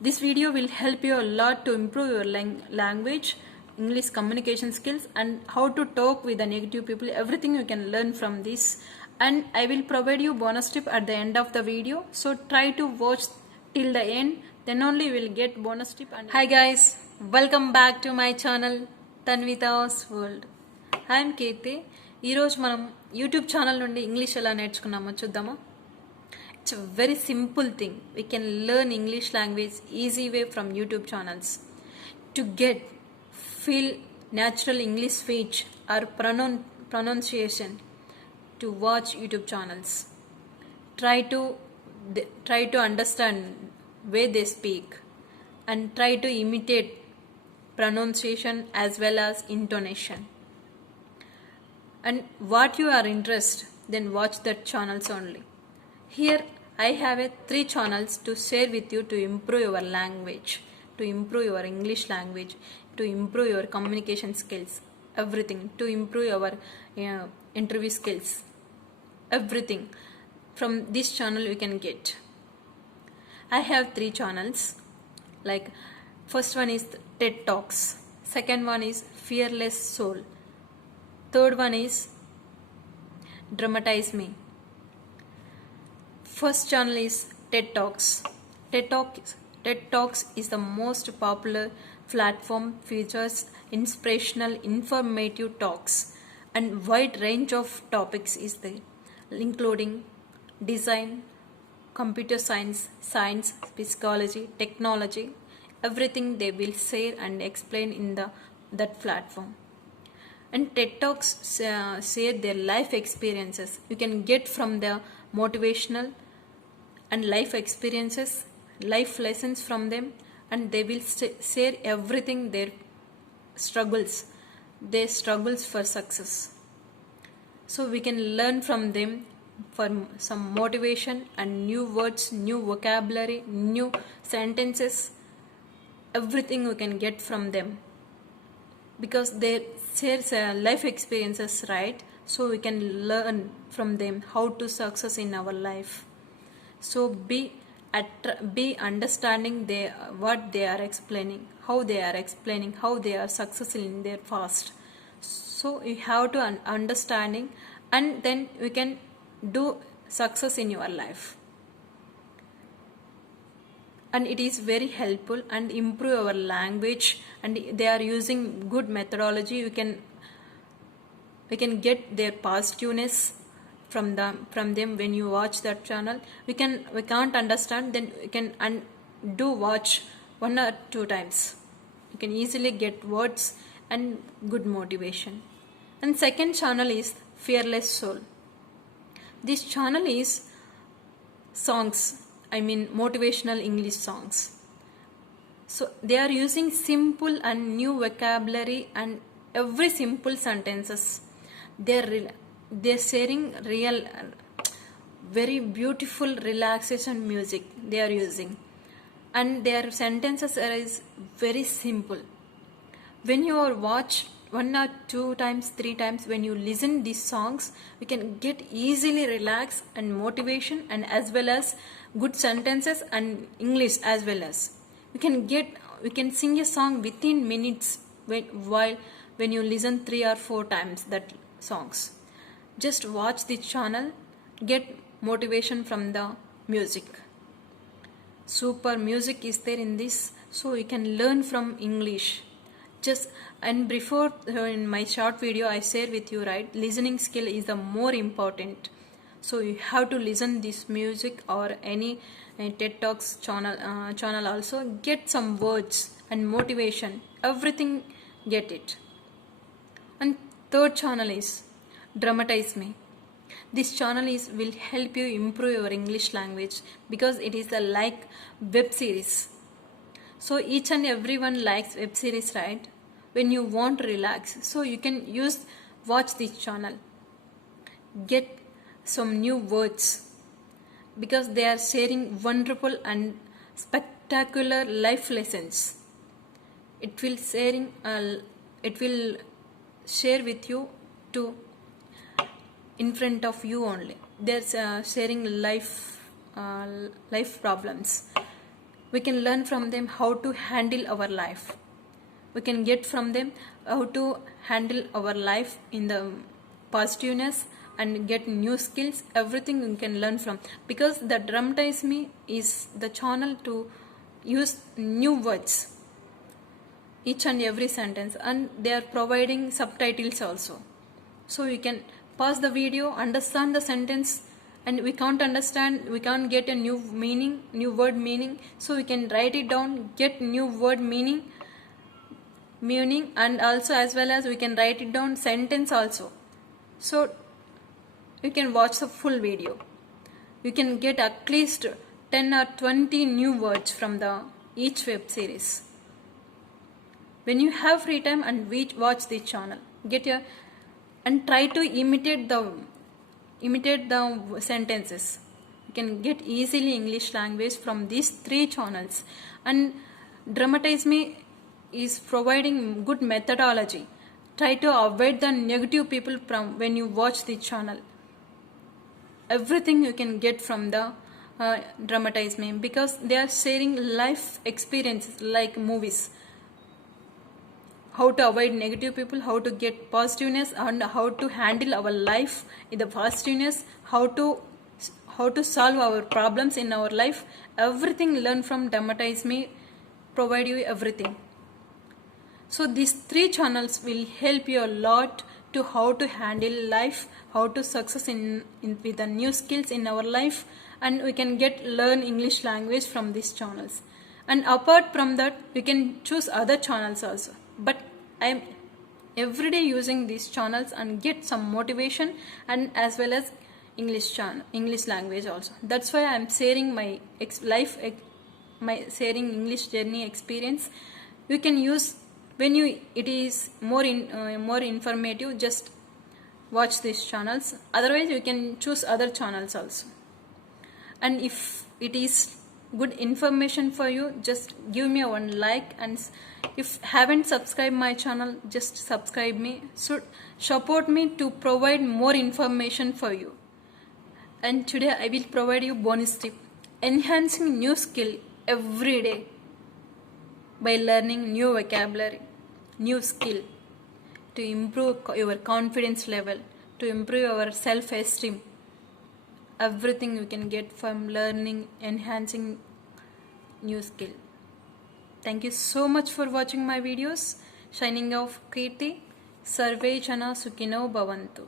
This video will help you a lot to improve your language, English communication skills, and how to talk with the negative people. Everything you can learn from this. And I will provide you bonus tip at the end of the video. So try to watch till the end. Then only you will get bonus tip. And hi guys, welcome back to my channel Tanvita's World. I am Keerthi. ఈరోజు మనం YouTube channel నుండి English ఎలా నేర్చుకున్నామో చూద్దామా. It's a very simple thing. We can learn English language easy way from YouTube channels. To feel natural English speech or pronunciation, to watch YouTube channels. Try to understand where they speak and try to imitate pronunciation as well as intonation. And what you are interested, then watch that channels only. Here I have 3 channels to share with you to improve your language, to improve your English language, to improve your communication skills, everything, to improve your interview skills, everything from this channel you can get. I have 3 channels, like first one is TED Talks, second one is Fearless Soul, third one is Dramatizeme. First channel is TED Talks. TED Talks is the most popular platform, features inspirational, informative talks and wide range of topics is there, including design, computer science, psychology, technology, everything they will share and explain in that platform. And TED Talks share their life experiences. You can get from the motivational and life experiences, life lessons from them, and they will share everything, their struggles for success. So we can learn from them for some motivation and new words, new vocabulary, new sentences, everything we can get from them, because they share life experiences, right? So we can learn from them how to success in our life. So be understanding what they are explaining, how they are successful in their past. So you have to understanding, and then you can do success in your life. And it is very helpful and improve our language, and they are using good methodology. We can get their positiveness from them when you watch that channel. We can't understand, then we can watch 1 or 2 times. You can easily get words and good motivation. And second channel is Fearless Soul. This channel is songs, motivational English songs. So they are using simple and new vocabulary and every simple sentences. They're sharing real, very beautiful relaxation music they are using, and their sentences is very simple. When you are watch 1 or 2 times, 3 times, when you listen these songs, you can get easily relax and motivation, and as well as good sentences and English as well as. We can sing a song within minutes when you listen 3 or 4 times that songs. Just watch this channel, get motivation from the music. Super music is there in this, so you can learn from English. And before, in my short video I share with you, right, listening skill is the more important. So you have to listen this music or any TED Talks channel also, get some words and motivation, everything get it. And third channel is Dramatizeme. This channel will help you improve your English language, because it is like web series. So each and everyone likes web series, right? When you want to relax, so you can watch this channel, get some new words, because they are sharing wonderful and spectacular life lessons. It will share with you to in front of you only. They're sharing life problems, We can learn from them how to handle our life. We can get from them how to handle our life in the positiveness and get new skills. Everything we can learn from, because the dramatizeme is the channel to use new words each and every sentence, and they are providing subtitles also. So you can pause the video, understand the sentence, and we can't understand, we can't get a new meaning, new word meaning, so we can write it down, get new word meaning, and also as well as we can write it down sentence also. So you can watch the full video. You can get at least 10 or 20 new words from the each web series. When you have free time and watch this channel, get your and try to imitate the sentences. You can get easily English language from these 3 channels. And dramatizeme is providing good methodology. Try to avoid the negative people from when you watch the channel. Everything you can get from the dramatizeme, because they are sharing life experiences like movies. How to avoid negative people, how to get positiveness, and how to handle our life in the positiveness, how to solve our problems in our life. Everything learn from dramatizeme, provide you everything. So these 3 channels will help you a lot to how to handle life, how to success in with the new skills in our life, and we can learn English language from these channels. And apart from that, you can choose other channels also, but I am everyday using these channels and get some motivation, and as well as English language also. That's why I am sharing my sharing English journey experience. You can use when it is more informative, just watch these channels. Otherwise you can choose other channels also. And if it is good information for you, just give me one like, and if haven't subscribed my channel, just subscribe me. So support me to provide more information for you. And today I will provide you bonus tip, enhancing new skill every day by learning new vocabulary, new skill, to improve your confidence level, to improve your self-esteem. Everything you can get from learning, enhancing new skill. Thank you so much for watching my videos. Signing off, Keerthi. Sarve Jana Sukhino Bhavantu.